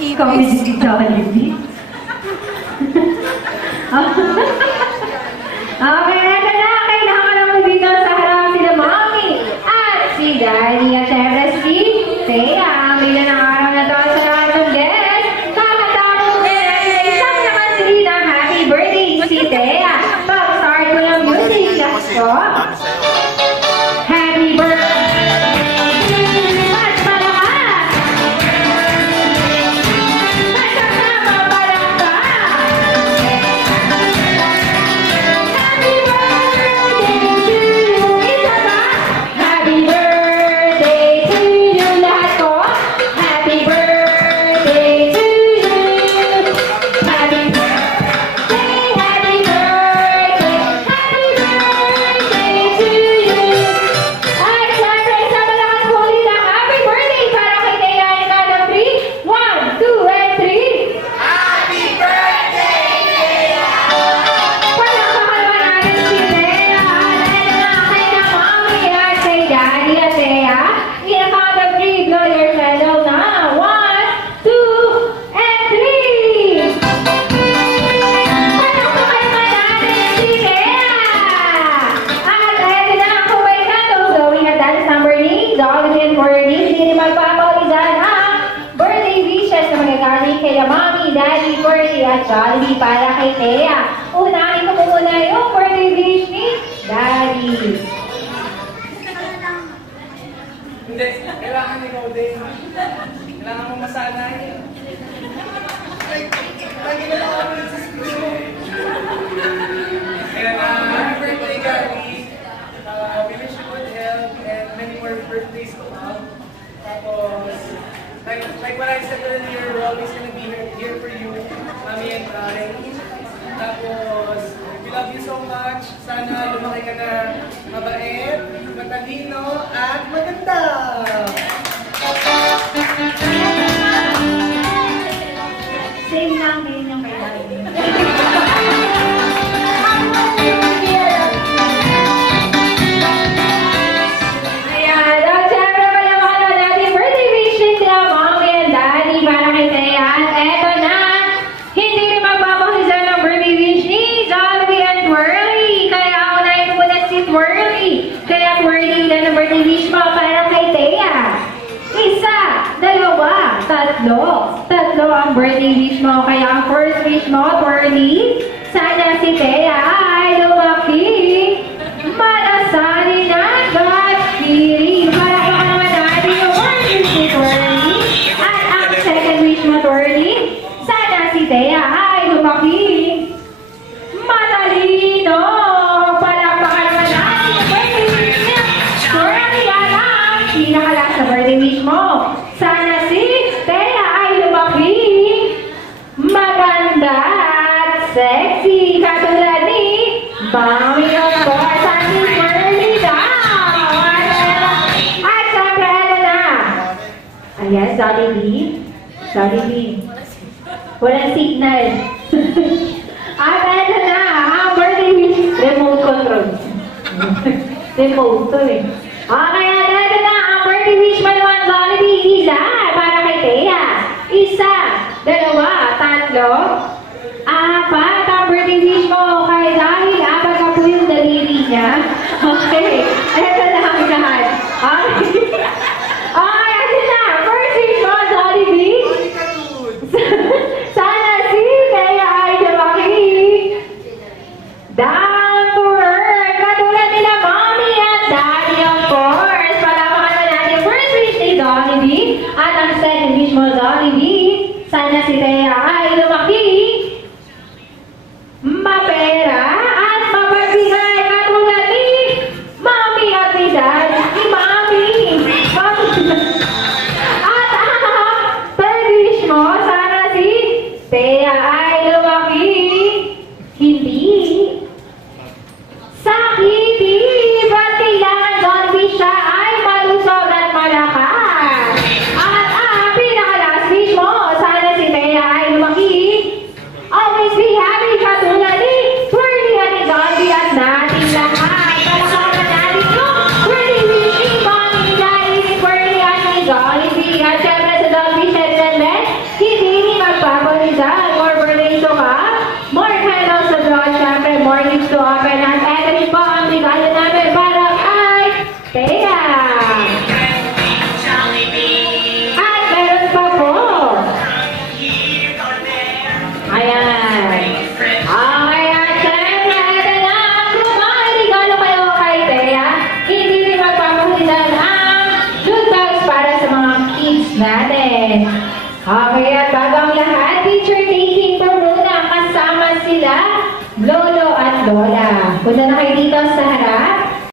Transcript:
Kami si Jollibee. Okay, eto na. Kailangan naman dito sa harap sila Mommy at si Daddy at syempre si Thea. Bilang ng araw na to sa lahat ng guests. Kakatapos na isang naman sili ng happy birthday si Thea. Pag-start ko ng music, yes po. Happy birthday! Daddy, birthday at Jollibee para kay Thea. Unahin ko muna yung birthday wish ni Daddy. Hindi, kailangan ikaw din. Kailangan mo masanay. Lagi na lang ako nagsispeech mo. Kaya happy birthday, Gabby. We wish you good health and many more birthdays to come. Tapos, like what I said earlier, we're always gonna be here for you, Mommy and I. Tapos, we love you so much. Sana lumaki ka na mabait, matalino, at maganda! Same lang din yung kailangan. Tatlo ang birthday wish mo. Kaya ang first wish mo, Twirly, sana si Thea ay lumaki, malasali na God-fearing. Para ka naman natin yung first wish ni Twirly. At ang second wish mo, Twirly, sana si Thea ay lumaki, matalino. Palakpakan naman natin yung birthday wish niya. Twirly, at ang pinakalas sa birthday wish mo. Sana si Thea ay lumaki, maganda at sexy, katulad ni Mommy of course, at si Twirly daw. At siyempre, ano na? Ayan, Jollibee. Walang signal. At ano na, ang birthday wish, remote control. Remote to eh. Okay, ano na, ang birthday wish mo naman, Jollibee, isa para kay Thea. Isa, dalawa, tatlo, apat ang birthday wish mo. Kaya dahil apat na po yung daliri niya. Okay, eto na ang lahat. Okay, ano na, first wish mo, Jollibee. Sana si Thea ay lumaki, down to earth, katulad nila Mommy at Daddy of course. Palamakan na natin first wish ni Jollibee. At ang second wish mo, Jollibee, sana si Thea ay lumaki, mapera at mapagbihay, katulad ni Mommy at ni Daddy. Ni Mommy. At ang third wish mo, sana si Thea ay lumaki, hindi sakiti, ba't kailangan Jollibee siya ay malusog at malakas? At ang pinaka-last wish mo, sana si Thea ay lumaki, always be happy, katulad ni Twirly at ni Jollibee at natin lahat. Palakaran natin yung birthday wish ni Mommy, Daddy, ni Twirly at ni Jollibee. At syempre sa Jollibee, syempre, hindi more gifts to open. At eto rin po ang regalo namin para kay Thea. At meron pa po. Ayan. Okay, at syempre, eto na. Kung may regalo kayo kay Thea, hindi rin magpapahulitan ang jute bags para sa mga kids natin. Okay, at bago ang lahat, picture taking po muna kasama sila, Lolo at Lola. Punta na kayo dito sa harap.